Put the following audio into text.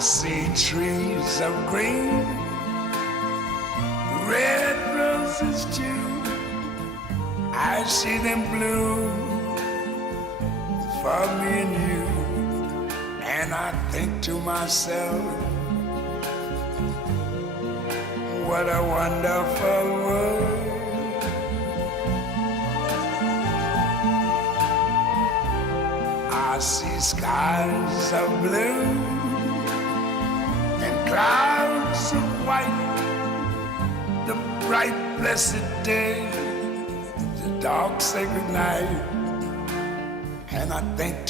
see trees of green, red roses too. I see them bloom for me and you. And I think to myself, what a wonderful world. I see skies of blue and clouds of white, the bright blessed day, the dark sacred night. And I think to